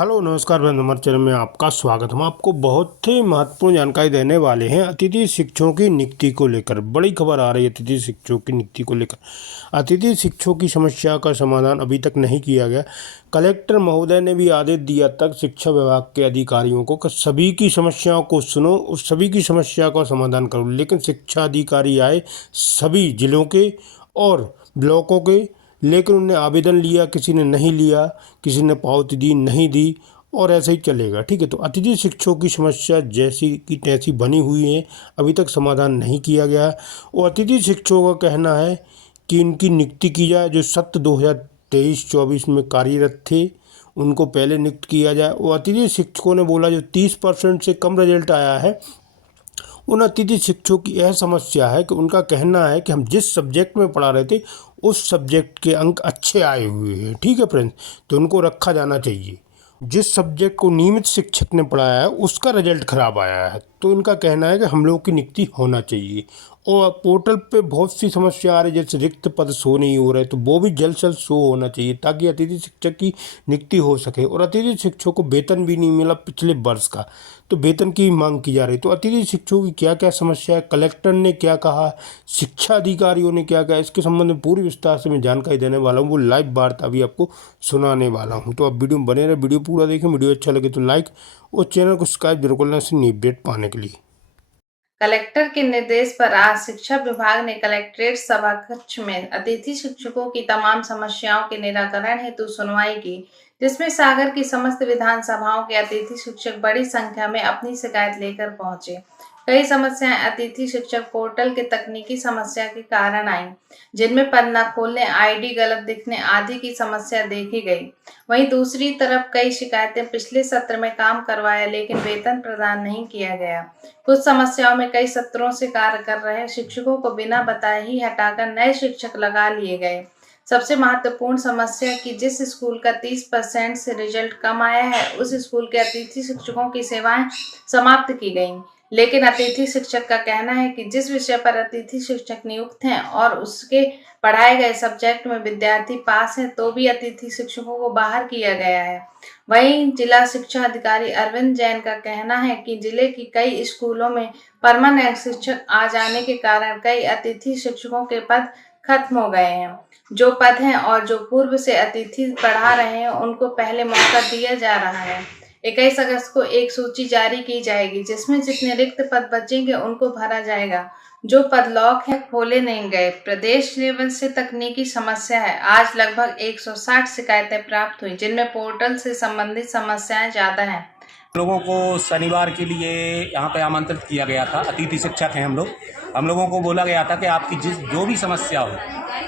Hello नमस्कार बंधु, हमारे चैनल में आपका स्वागत। हम आपको बहुत ही महत्वपूर्ण जानकारी देने वाले हैं अतिथि शिक्षकों की नियुक्ति को लेकर। बड़ी खबर आ रही है अतिथि शिक्षकों की नियुक्ति को लेकर। अतिथि शिक्षकों की समस्या का समाधान अभी तक नहीं किया गया। कलेक्टर महोदय ने भी आदेश दिया तक शिक्षा विभाग के अधिकारियों को कि सभी की समस्याओं को सुनो, उस सभी की समस्या का समाधान करो। लेकिन शिक्षा अधिकारी आए सभी जिलों के और ब्लॉकों के, लेकिन उन्हें आवेदन लिया, किसी ने नहीं लिया, किसी ने पावती दी नहीं दी, और ऐसे ही चलेगा। ठीक है, तो अतिथि शिक्षकों की समस्या जैसी की तैसी बनी हुई है, अभी तक समाधान नहीं किया गया। और अतिथि शिक्षकों का कहना है कि इनकी नियुक्ति की जाए, जो सत्र 2023-24 में कार्यरत थे उनको पहले नियुक्त किया जाए। और अतिथि शिक्षकों ने बोला जो 30% से कम रिजल्ट आया है, उन अतिथि शिक्षकों की यह समस्या है कि उनका कहना है कि हम जिस सब्जेक्ट में पढ़ा रहे थे उस सब्जेक्ट के अंक अच्छे आए हुए हैं। ठीक है फ्रेंड्स, तो उनको रखा जाना चाहिए। जिस सब्जेक्ट को नियमित शिक्षक ने पढ़ाया है उसका रिजल्ट खराब आया है, तो इनका कहना है कि हम लोगों की नियुक्ति होना चाहिए। और पोर्टल पे बहुत सी समस्या आ रही है, जैसे रिक्त पद शो नहीं हो रहे, तो वो भी जल्द से जल्द शो होना चाहिए ताकि अतिथि शिक्षक की नियुक्ति हो सके। और अतिथि शिक्षकों को वेतन भी नहीं मिला पिछले वर्ष का, तो वेतन की मांग की जा रही। तो अतिथि शिक्षकों की क्या क्या समस्या है, कलेक्टर ने क्या कहा, शिक्षा अधिकारियों ने क्या कहा, इसके संबंध में पूरी विस्तार से मैं जानकारी देने वाला हूँ। वो लाइव वार्ता अभी आपको सुनाने वाला हूँ, तो आप वीडियो में बने रहे, वीडियो पूरा देखें। वीडियो अच्छा लगे तो लाइक और चैनल को सब्सक्राइब जरूर करना नई अपडेट पाने के लिए। कलेक्टर के निर्देश पर आज शिक्षा विभाग ने कलेक्ट्रेट सभाकक्ष में अतिथि शिक्षकों की तमाम समस्याओं के निराकरण हेतु सुनवाई की, जिसमें सागर की समस्त विधानसभाओं के अतिथि शिक्षक बड़ी संख्या में अपनी शिकायत लेकर पहुंचे। कई समस्याएं अतिथि शिक्षक पोर्टल के तकनीकी समस्या के कारण आई, जिनमें पद न खोलने, आईडी गलत दिखने आदि की समस्या देखी गई। वहीं दूसरी तरफ कई शिकायतें पिछले सत्र में काम करवाया लेकिन वेतन प्रदान नहीं किया गया। कुछ समस्याओं में कई सत्रों से कार्य कर रहे शिक्षकों को बिना बताए ही हटाकर नए शिक्षक लगा लिए गए। सबसे महत्वपूर्ण समस्या कि जिस स्कूल का 30% से रिजल्ट कम आया है उस स्कूल के अतिथि शिक्षकों की सेवाएं समाप्त की गईं। लेकिन अतिथि शिक्षक का कहना है कि जिस विषय पर अतिथि शिक्षक नियुक्त हैं और उसके पढ़ाए गए सब्जेक्ट में विद्यार्थी पास हैं तो भी अतिथि शिक्षकों को बाहर किया गया है। वहीं जिला शिक्षा अधिकारी अरविंद जैन का कहना है कि जिले की कई स्कूलों में परमानेंट शिक्षक आ जाने के कारण कई अतिथि शिक्षकों के पद खत्म हो गए हैं। जो पद हैं और जो पूर्व से अतिथि पढ़ा रहे हैं उनको पहले मौका दिया जा रहा है। 21 अगस्त को एक सूची जारी की जाएगी जिसमें जितने रिक्त पद बचेंगे उनको भरा जाएगा। जो पद लॉक है खोले नहीं गए। प्रदेश लेवल से तकनीकी समस्या है। आज लगभग 160 शिकायतें प्राप्त हुई, जिनमें पोर्टल से संबंधित समस्याएं ज्यादा हैं। लोगों को शनिवार के लिए यहाँ पे आमंत्रित किया गया था। अतिथि शिक्षक हैं हम लोगों को बोला गया था कि आपकी जो भी समस्या हो,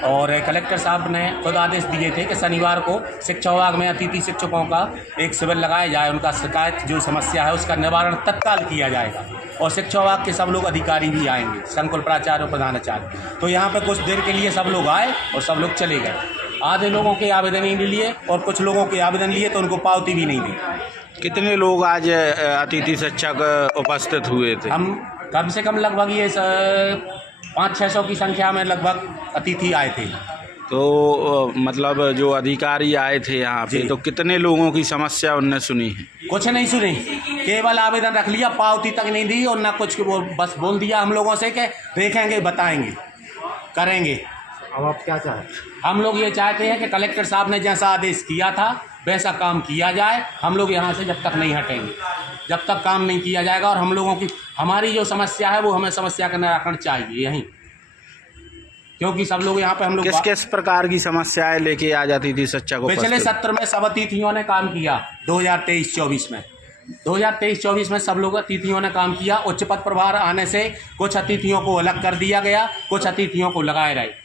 और कलेक्टर साहब ने खुद आदेश दिए थे कि शनिवार को शिक्षा विभाग में अतिथि शिक्षकों का एक शिविर लगाया जाए। उनका शिकायत जो समस्या है उसका निवारण तत्काल किया जाएगा। और शिक्षा विभाग के सब लोग अधिकारी भी आएंगे, संकुल प्राचार्य और प्रधानाचार्य। तो यहाँ पे कुछ देर के लिए सब लोग आए और सब लोग चले गए। आधे लोगों के आवेदन ही नहीं लिए और कुछ लोगों के आवेदन लिए तो उनको पावती भी नहीं दी। कितने लोग आज अतिथि शिक्षक उपस्थित हुए थे? हम कम से कम लगभग ये 500-600 की संख्या में लगभग अतिथि आए थे। तो मतलब जो अधिकारी आए थे यहाँ पे, तो कितने लोगों की समस्या उनने सुनी है? कुछ नहीं सुनी, केवल आवेदन रख लिया, पावती तक नहीं दी और ना कुछ, वो बस बोल दिया हम लोगों से कि देखेंगे, बताएंगे, करेंगे। अब आप क्या चाहते? हम लोग ये चाहते हैं कि कलेक्टर साहब ने जैसा आदेश किया था वैसा काम किया जाए। हम लोग यहाँ से जब तक नहीं हटेंगे, जब तक काम नहीं किया जाएगा। और हम लोगों की हमारी जो समस्या है वो हमें समस्या का निराकरण चाहिए यहीं, क्योंकि सब लोग यहाँ पे हम लोग किस किस प्रकार की समस्याएं लेके आ जाती थी शिक्षक को? पिछले सत्र में सब अतिथियों ने काम किया। 2023-24 में 2023-24 में सब लोग अतिथियों ने काम किया। उच्च पद प्रभार आने से कुछ अतिथियों को अलग कर दिया गया, कुछ अतिथियों को लगाए रहे।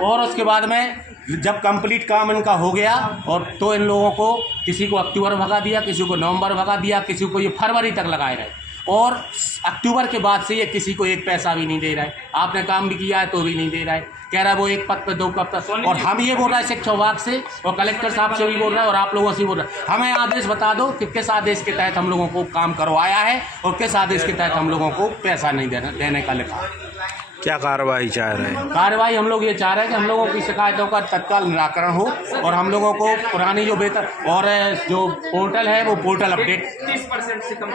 और उसके बाद में जब कंप्लीट काम इनका हो गया और तो इन लोगों को किसी को अक्टूबर भगा दिया, किसी को नवंबर भगा दिया, किसी को ये फरवरी तक लगाए रहे। और अक्टूबर के बाद से ये किसी को एक पैसा भी नहीं दे रहा है। आपने काम भी किया है तो भी नहीं दे रहा है। कह रहा है वो एक पद पे 2 पद। और हम ये बोल रहे हैं शिक्षा विभाग से और कलेक्टर साहब से भी बोल रहे हैं और आप लोगों से बोल रहे हैं, हमें आदेश बता दो कि किस आदेश के तहत हम लोगों को काम करवाया है और किस आदेश के तहत हम लोगों को पैसा नहीं देने का लिखा। क्या कार्रवाई चाह रहे हैं? कार्रवाई हम लोग ये चाह रहे हैं कि हम लोगों की शिकायतों का तत्काल निराकरण हो और हम लोगों को पुरानी जो बेहतर और जो पोर्टल है वो पोर्टल अपडेट 30% से कम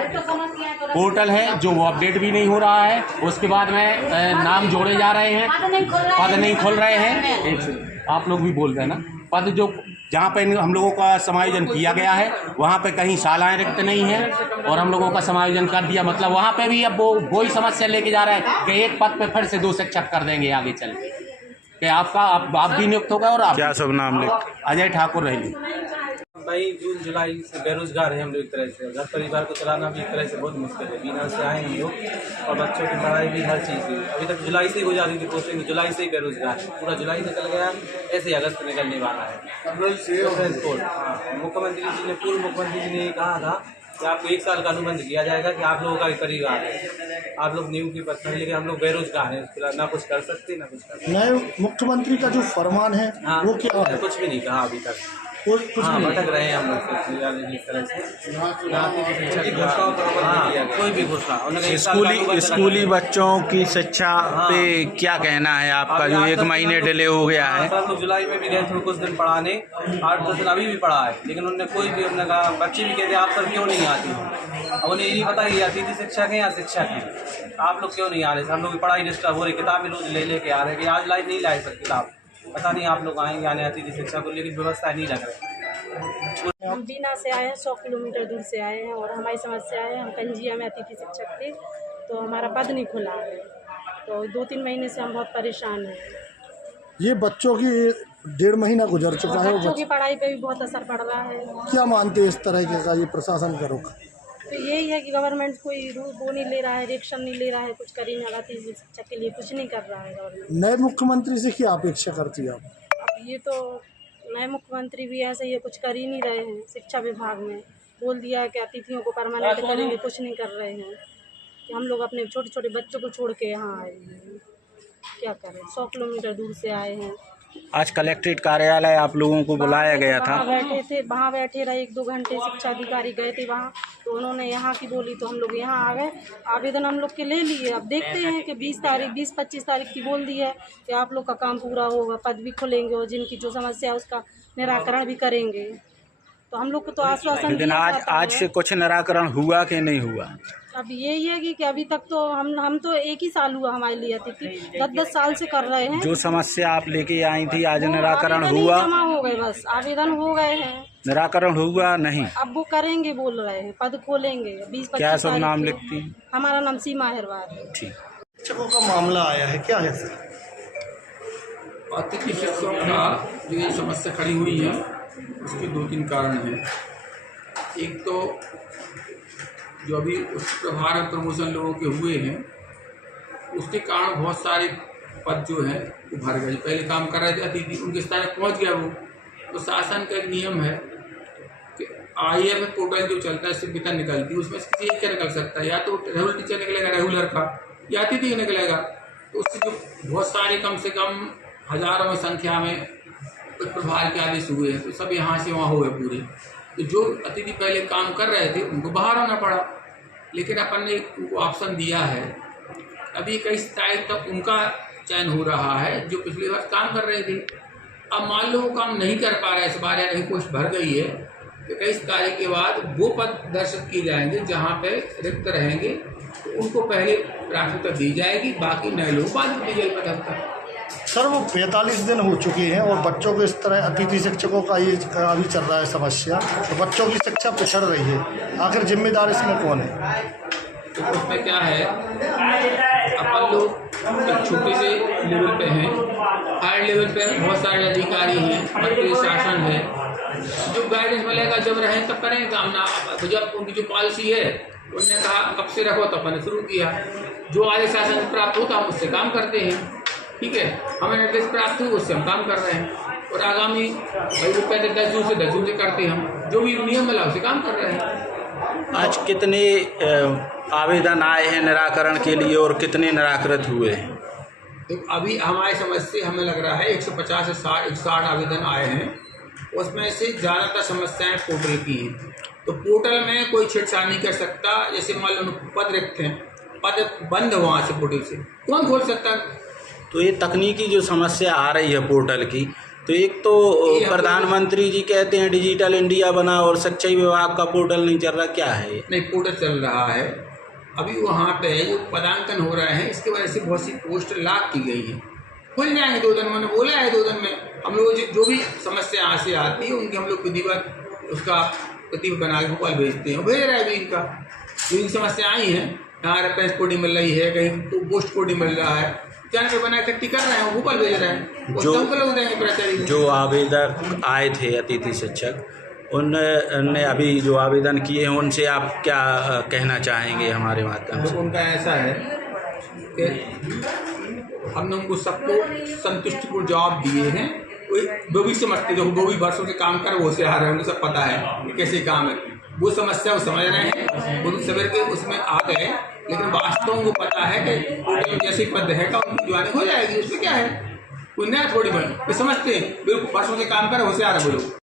पोर्टल है जो वो अपडेट भी नहीं हो रहा है। उसके बाद में नाम जोड़े जा रहे हैं, पद नहीं खुल रहे हैं। आप लोग भी बोल रहे हैं ना, पद जो जहाँ पे हम लोगों का समायोजन किया गया है वहाँ पे कहीं शालाएं रिक्त नहीं है और हम लोगों का समायोजन कर दिया, मतलब वहाँ पे भी अब वो ही समस्या लेके जा रहा है कि एक पद पे फिर से 2 शिक्षक कर देंगे आगे चल के, कि आप भी नियुक्त होगा। और आप क्या सब नाम लिख? अजय ठाकुर रहेंगे। मई जून जुलाई से बेरोजगार हैं हम लोग। एक तरह से घर परिवार को चलाना भी एक तरह से बहुत मुश्किल है। बिना से आए हम लोग और बच्चों की पढ़ाई भी हर चीज़ की अभी तक जुलाई से ही हो जाती थी पोस्टिंग, जुलाई से ही बेरोजगार है। पूरा जुलाई निकल गया, ऐसे ही अगस्त निकलने वाला है। मुख्यमंत्री जी ने पूर्व मुख्यमंत्री जी ने कहा था कि आपको 1 साल का अनुबंध किया जाएगा कि आप लोगों का परिवार है, आप लोग नियुक्ति पर हैं, लेकिन हम लोग बेरोजगार हैं, ना कुछ कर सकते ना कुछ कर सकते। नए मुख्यमंत्री का जो फरमान है वो क्या है? कुछ भी नहीं कहा अभी तक, कुछ भटक रहे हैं हम लोग इस तरह से। कोई भी घोषणा स्कूली बच्चों की शिक्षा पे क्या कहना है आपका, जो 1 महीने डिले हो गया है? हम लोग जुलाई में भी गए थे कुछ दिन पढ़ाने, 8-10 दिन अभी भी पढ़ा है, लेकिन उन्होंने कोई भी, उन्होंने कहा बच्चे भी कहते आप सर क्यों नहीं आती हैं। अब उन्हें ये नहीं पता कि अतिथि शिक्षक हैं या शिक्षक हैं, आप लोग क्यों नहीं आ रहे। हम लोग की पढ़ाई डिस्टर्ब हो रही, किताबें रोज लेके आ रहे हैं कि आज लाइट नहीं लाए सर किताब, पता नहीं आप लोग आएंगे आने अतिथि शिक्षा को, लेकिन व्यवस्था नहीं लग रही। हम बीना से आए हैं, 100 किलोमीटर दूर से आए हैं और हमारी समस्या है, हम कंजिया में अतिथि शिक्षक थे तो हमारा पद नहीं खुला है, तो 2-3 महीने से हम बहुत परेशान हैं। ये बच्चों की 1.5 महीना गुजर चुका है, बच्चों की पढ़ाई पे भी बहुत असर पड़ रहा है। क्या मानते हैं इस तरह का ये प्रशासन का रुख? तो यही है कि गवर्नमेंट कोई वो नहीं ले रहा है, रिएक्शन नहीं ले रहा है, कुछ कर ही नहीं रहा, अतिथि शिक्षक के लिए कुछ नहीं कर रहा है गवर्नमेंट। नए मुख्यमंत्री से क्या अपेक्षा करती है आप? अब ये तो नए मुख्यमंत्री भी ऐसे ये कुछ कर ही नहीं रहे हैं। शिक्षा विभाग में बोल दिया है कि अतिथियों को परमानेंट करेंगे, कुछ नहीं कर रहे हैं कि हम लोग अपने छोटे छोटे बच्चों को छोड़ के यहाँ आए हैं, क्या करें, 100 किलोमीटर दूर से आए हैं। आज कलेक्ट्रेट कार्यालय आप लोगों को बुलाया गया था? वहाँ बैठे रहे 1-2 घंटे, शिक्षा अधिकारी गए थे वहाँ, तो उन्होंने यहाँ की बोली तो हम लोग यहाँ आ गए, आवेदन हम लोग के ले लिए। अब देखते हैं कि 20-25 तारीख की बोल दी है कि आप लोग का काम पूरा होगा, पद भी खुलेंगे और जिनकी जो समस्या है उसका निराकरण भी करेंगे। तो हम लोग को तो आश्वासन, लेकिन आज से कुछ निराकरण हुआ कि नहीं हुआ? अब यही है कि अभी तक तो हम तो 1 ही साल हुआ हमारे लिए अतिथि, 10-10 साल से कर रहे हैं। जो समस्या आप लेके आई थी आज निराकरण हुआ? जमा हो गए, बस आवेदन हो गए हैं, निराकरण हुआ नहीं? अब वो करेंगे बोल रहे हैं, पद खोलेंगे 20-25। क्या सब नाम लिखती हैं? हमारा नाम सीमा अहिरवार है। ठीक। शिक्षकों का मामला आया है, क्या है सर? अतिथि शिक्षकों का जो ये समस्या खड़ी हुई है उसके 2-3 कारण हैं। एक तो जो अभी उच्च प्रभार और प्रमोशन लोगों के हुए हैं उसके कारण बहुत सारे पद जो हैं वो भर गए। पहले काम कर रहे थे अतिथि, उनके स्तर तक पहुँच गया वो, तो शासन का एक नियम है कि IAF पोर्टल जो चलता है इससे वेतन निकलती है, उसमें किसी एक का निकल सकता है, या तो रेगुलर टीचर निकलेगा रेगुलर का, या अतिथि का निकलेगा। तो उससे जो बहुत सारे कम से कम हज़ारों में संख्या में प्रभार के आदेश हुए हैं, तो सब यहाँ से वहाँ हो गए पूरे। तो जो अतिथि पहले काम कर रहे थे उनको बाहर होना पड़ा, लेकिन अपन ने उनको ऑप्शन दिया है। अभी 21 तारीख तक उनका चयन हो रहा है जो पिछली बार काम कर रहे थे। अब मान लो वो काम नहीं कर पा रहा है, इस बार या नहीं पोस्ट भर गई है, तो 21 तारीख के बाद वो पद दर्शित किए जाएंगे जहाँ पे रिक्त रहेंगे, तो उनको पहले प्राथमिकता दी जाएगी, बाकी नए लोग बाद में दी जाएगी पद तक। सर वो 45 दिन हो चुके हैं और बच्चों को इस तरह अतिथि शिक्षकों का ये अभी चल रहा है समस्या, तो बच्चों की शिक्षा पिछड़ रही है, आखिर जिम्मेदार इसमें कौन है? तो उसमें क्या है, अपन लोग एक छोटे से लेवल पे हैं, हायर लेवल पे बहुत सारे अधिकारी हैं, मंत्री शासन है, जो गाइडेंस मिलेगा जब रहें तब करेंगे काम ना। जब उनकी जो पॉलिसी है उन्होंने कहा कब से रखो तो अपन ने शुरू किया, जो आदेश शासन प्राप्त होता हम उससे काम करते हैं, ठीक है, हमें निर्देश प्राप्त हुए उससे हम काम कर रहे हैं, और आगामी भाई वो कहते 10 जून से 10 जून से करते हैं हम, जो भी नियम मिला उससे काम कर रहे हैं। आज कितने आवेदन आए हैं निराकरण के लिए और कितने निराकृत हुए हैं? तो अभी हमारी समझ से हमें लग रहा है 150 से 160 आवेदन आए हैं, उसमें से ज़्यादातर समस्याएं पोर्टल की हैं। तो पोर्टल में कोई छेड़छाड़ नहीं कर सकता, जैसे मान लो पद रिक्त हैं पद बंद हो वहाँ से पोर्टल से, कौन खोल सकता है? तो ये तकनीकी जो समस्या आ रही है पोर्टल की, तो एक तो प्रधानमंत्री जी कहते हैं डिजिटल इंडिया बना और शिक्षा विभाग का पोर्टल नहीं चल रहा, क्या है ये? नहीं, पोर्टल चल रहा है अभी। वहाँ पे जो पदांकन हो रहे हैं इसकी वजह से बहुत सी पोस्ट लॉक की गई हैं, खुल जाएंगे 2 दिन में, उन्होंने बोला है 2 दिन में। हम लोग जो भी समस्या यहाँ से आती है उनकी हम लोग विधिवत उसका प्रतिवेदन बना के भोपाल भेजते हैं, भेज रहा है अभी इनका जो इनकी समस्या आई हैं, यहाँ रेफरेंस कोड ही मिल रही है, कहीं तो पोस्ट कोड ही मिल रहा है, जानकारी बना इकट्ठी कर रहे हैं, भोपाल भेज रहे हैं, जो लोग देंगे प्राचार्य को। जो आवेदक आए थे अतिथि शिक्षक, उनने अभी जो आवेदन किए हैं उनसे आप क्या कहना चाहेंगे हमारे माध्यम से? उनका ऐसा है कि हमने उनको सबको संतुष्टिपूर्ण जवाब दिए हैं। वो भी समझते, जो वो भी वर्षों से काम कर वो से आ रहे हैं, उनको सब पता है कि कैसे काम है, वो समस्या वो समझ रहे हैं, वो सवेर के उसमें आ गए, लेकिन वास्तव में उनको पता है कि पोर्टल जैसे पद है का उनकी ज्वाइनिंग हो जाएगी, उसमें क्या है, कोई नया थोड़ी बन, वे समझते हैं बिल्कुल वर्षों से काम कर वो से आ रहे हैं वो लोग।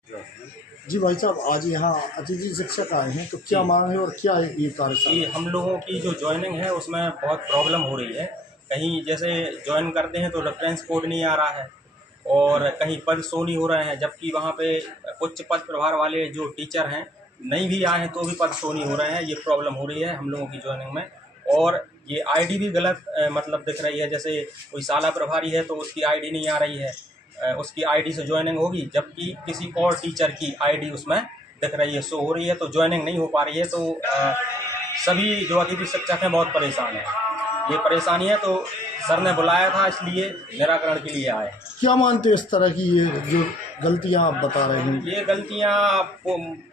जी भाई साहब, आज यहाँ अतिथि शिक्षक आए हैं, तो क्या मांग है और क्या है ये कार्यशाला? हम लोगों की जो ज्वाइनिंग है उसमें बहुत प्रॉब्लम हो रही है। कहीं जैसे ज्वाइन करते हैं तो रेफरेंस कोड नहीं आ रहा है और कहीं पद शो नहीं हो रहे हैं, जबकि वहाँ पे उच्च पद प्रभार वाले जो टीचर हैं नहीं भी आए हैं तो भी पद शो नहीं हो रहे हैं। ये प्रॉब्लम हो रही है हम लोगों की ज्वाइनिंग में। और ये आईडी भी गलत मतलब दिख रही है, जैसे कोई शाला प्रभारी है तो उसकी आईडी नहीं आ रही है, उसकी आईडी से ज्वाइनिंग होगी, जबकि किसी और टीचर की आईडी उसमें दिख रही है, शो हो रही है, तो ज्वाइनिंग नहीं हो पा रही है। तो सभी जो अतिथि शिक्षक हैं बहुत परेशान हैं। ये परेशानी है तो सर ने बुलाया था, इसलिए निराकरण के लिए आए। क्या मानते हैं इस तरह की ये जो गलतियां आप बता रहे हैं? ये गलतियां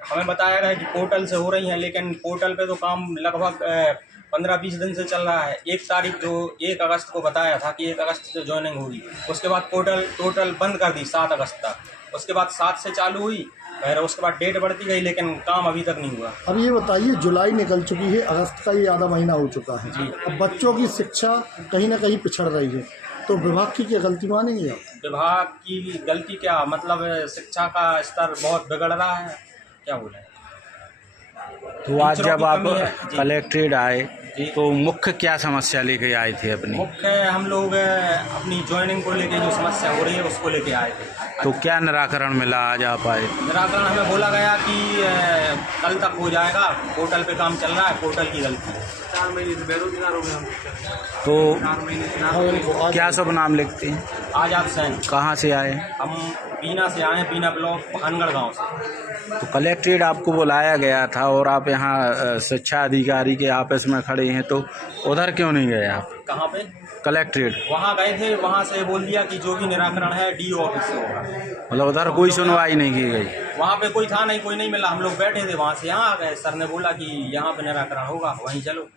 हमें बताया गया है कि पोर्टल से हो रही हैं, लेकिन पोर्टल पे तो काम लगभग 15-20 दिन से चल रहा है। 1 तारीख जो 1 अगस्त को बताया था कि 1 अगस्त से ज्वाइनिंग होगी, उसके बाद पोर्टल टोटल बंद कर दी 7 अगस्त तक, उसके बाद 7 से चालू हुई, फिर उसके बाद डेट बढ़ती गई, लेकिन काम अभी तक नहीं हुआ। अब ये बताइए, जुलाई निकल चुकी है, अगस्त का ये आधा महीना हो चुका है जी। अब बच्चों की शिक्षा कहीं ना कहीं पिछड़ रही है, तो विभाग की क्या गलती मानेंगे आप? विभाग की गलती क्या, मतलब शिक्षा का स्तर बहुत बिगड़ रहा है, क्या बोले। तो आज जब आप कलेक्ट्रेट आए तो मुख्य क्या समस्या लेके आए थे अपनी? मुख्य हम लोग अपनी ज्वाइनिंग को लेके जो समस्या हो रही है उसको लेके आए थे। तो क्या निराकरण मिला आज आप आए? निराकरण हमें बोला गया कि कल तक हो जाएगा, पोर्टल पे काम चल रहा है, पोर्टल की गलती है। 4 महीने से बेरोजगार हो गए हम। तो क्या सब नाम लिखते हैं? आजाद सैन। कहाँ से आए? हम बीना से आए हैं, बीना ब्लॉक हनगढ़ गांव से। तो कलेक्ट्रेट आपको बुलाया गया था और आप यहाँ शिक्षा अधिकारी के ऑफिस में खड़े हैं, तो उधर क्यों नहीं गए आप? कहाँ पे? कलेक्ट्रेट। वहाँ गए थे, वहाँ से बोल दिया कि जो भी निराकरण है DO ऑफिस से होगा। मतलब उधर कोई सुनवाई नहीं की गई? वहाँ पे कोई था नहीं, कोई नहीं मिला, हम लोग बैठे थे, वहाँ से यहाँ आ गए। सर ने बोला कि यहाँ पे निराकरण होगा, वहीं चलो।